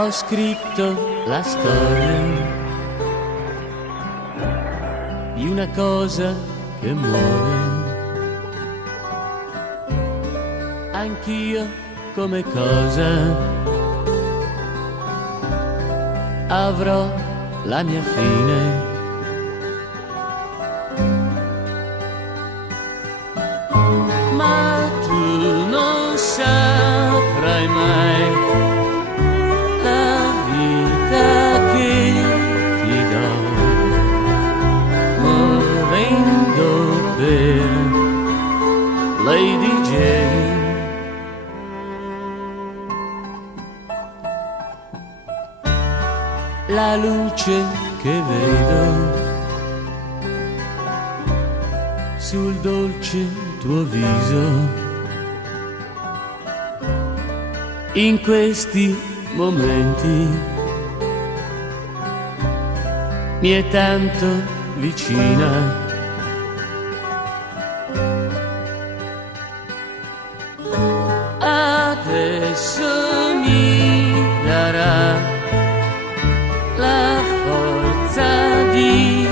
Ho scritto la storia di una cosa che muore. Anch'io come cosa avrò la mia fine. Ma tu non saprai mai la vita che ti do, morendo per Lady Jane. La luce che vedo sul dolce tuo viso in questi momenti mi è tanto vicina. Adesso mi darà la forza di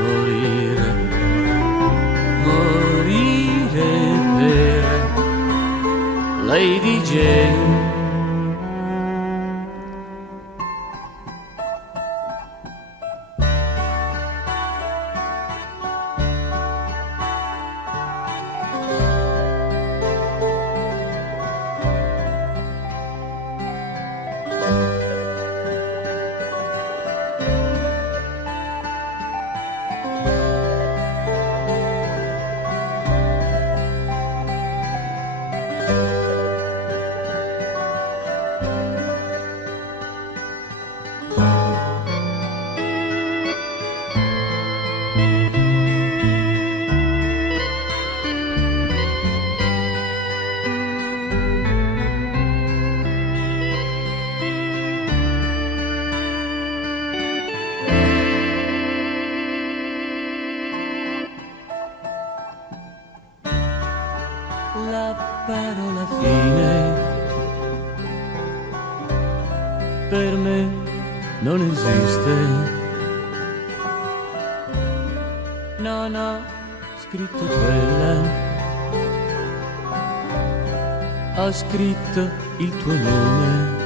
morire per Lady Jane. La parola fine per me non esiste. Non ho scritto quella, ho scritto il tuo nome.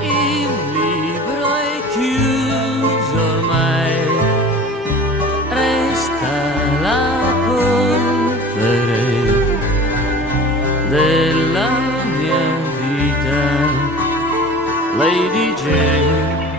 Il libro è chiuso ormai, la polvere della mia vita, Lady Jane.